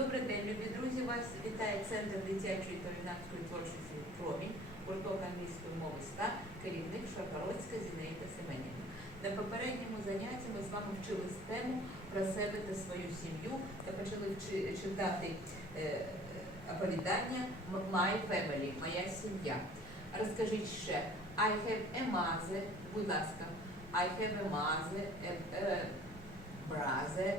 Добрий день, любі друзі! Вас вітає Центр дитячої та юнацької творчості Промінь, гурток англійської мови СТА, керівник Шапородська Зінаїда Семенівна. На попередньому занятті ми з вами вчили тему про себе та свою сім'ю та почали читати е, оповідання My Family, моя сім'я. Розкажіть ще I have a mother, будь ласка, I have a mother, a, a brother,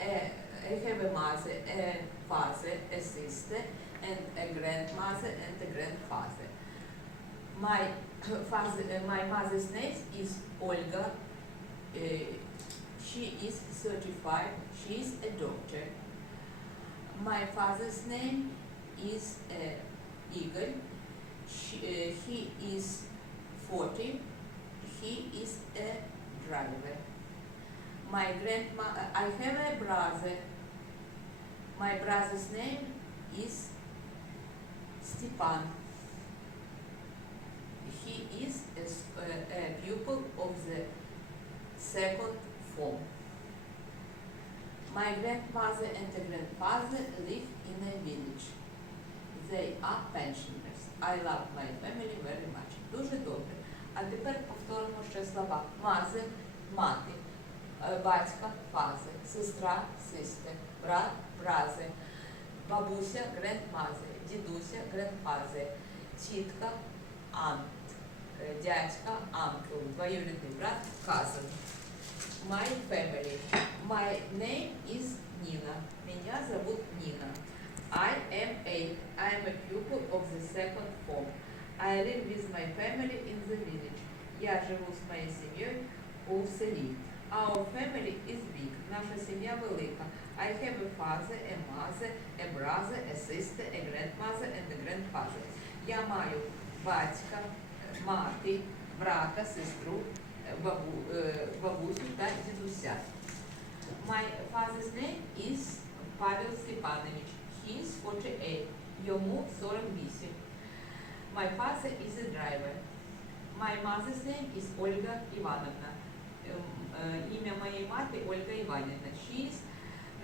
a, I have a mother, a father, a sister, and a grandmother and a grandfather. My father, uh, my mother's name is Olga. Uh, she is 35. She is a doctor. My father's name is uh, Igor. She, uh, he is 40. He is a driver My grandma, I have a brother. My brother's name is Stepan. He is a, s- a- a pupil of the second form. My grandmother and the grandfather live in a village. They are pensioners. I love my family very much. Дуже добре. А тепер повторимо ще слова. Mother – мати, е, Батька – father, сестра – sister, брат – brother, бабуся – grandmother, дідуся – grandfather, тітка – е, дядька – uncle, двоюрідний брат – cousin. My family. My name is Nina. Меня зовут Нина. I am eight. I am a pupil of the second form. I live with my family in the village. Я живу з моєю сім'єю у селі. Our family is big. Наша сім'я велика. I have a father, a mother, a brother, a sister, a grandmother and a grandfather. Я маю батька, е, мати, брата, сестру, е, бабу, е, бабусю та дідуся. My father's name is Павел Степанович. He is 48. Йому 48. My father is a driver. My mother's name is Ольга Івановна. Ем, е, Ім'я моєї мати Ольга Іванівна. She is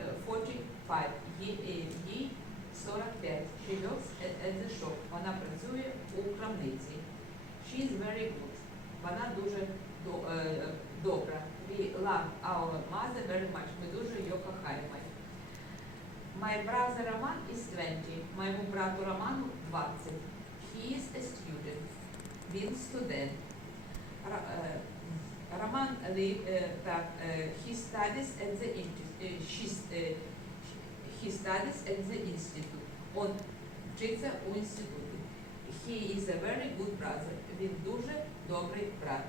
е, 45. Їй, е, 45. She works at, the shop. Вона працює у крамниці. She is very good. Вона дуже е, е, добра. We love our mother very much. Ми дуже її кохаємо. My brother Роман is 20. Моєму брату Роману 20. He is a student. Він студент. Ра- е, Роман ли- е, так, е, he studies at the insti- е, she's, е, he studies at the institute. Он вчиться у інституті. He is a very good brother. Він дуже добрий брат.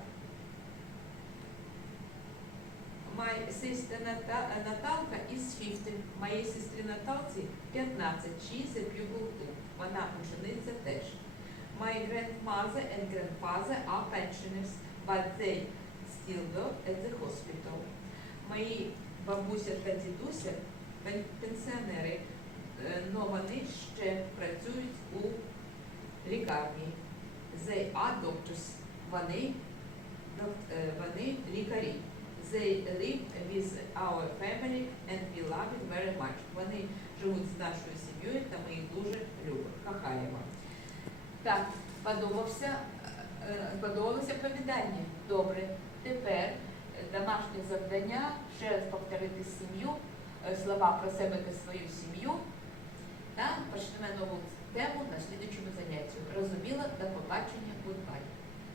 My sister Ната- Наталка is 15. Моїй сестрі Наталці 15. She is a pupil too. Вона учениця теж. My grandmother and grandfather are pensioners, but they still work at the hospital. Мої бабуся та дідуся пенсіонери, але вони ще працюють у лікарні. They are doctors. Вони, е, вони лікарі. They live with our family and we love it very much. Вони живуть з нашою сім'єю та ми їх дуже любимо, кохаємо. Так, подобався, е, е, подобалося повідання. Добре. Тепер домашнє завдання ще раз повторити сім'ю, е, слова про себе та свою сім'ю. Та почнемо нову тему на слідчому занятті. Розуміла, до побачення, goodbye.